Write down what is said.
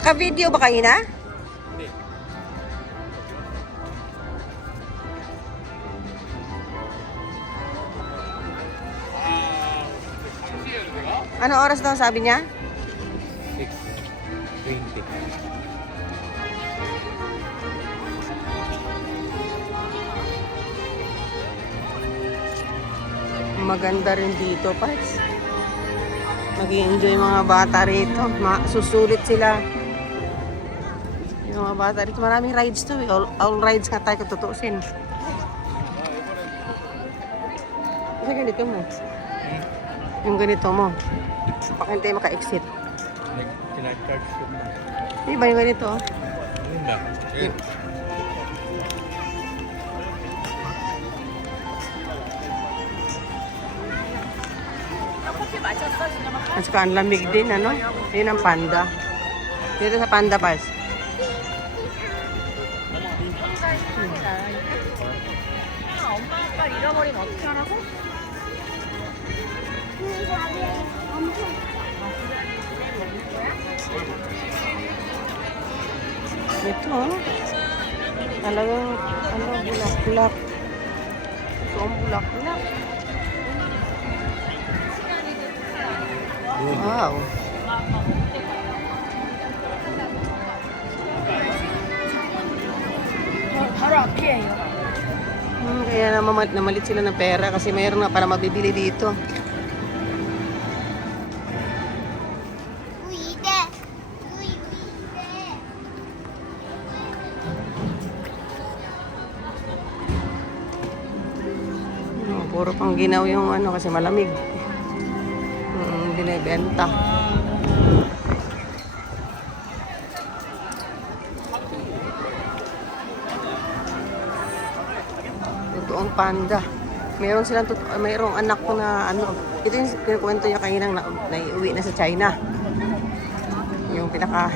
Ka-video ba kayo na? Ano oras daw sabi niya? 6:20. Maganda rin dito, Pats. Mag-i-enjoy mga bata rito. Susulit sila. Yung mga bata rito, maraming rides to. All rides nga tayo kung tutuusin. Kasi ganito mo. Yung ganito mo. Baka hindi tayo maka-exit. Tinag-charge ko na. Di ba yung ganito? Ano ba? At saka ang lamig din, ano? Yun ang panda. Dito sa Panda Pass. 엄마 아빠 잃어버리면 어떻게 하라고? Ito, talagang, ano, bulak-bulak. Ito ang bulak-bulak. Wow. 바로 앞이에요. Kaya namalit sila ng pera kasi mayroon na para mabibili dito. Puro pang ginaw yung ano kasi malamig. Binibenta. Totoong panda. Mayroong anak ko na ano. Ito yung kinukwento niya kaninang naiuwi na sa China. Yung pinaka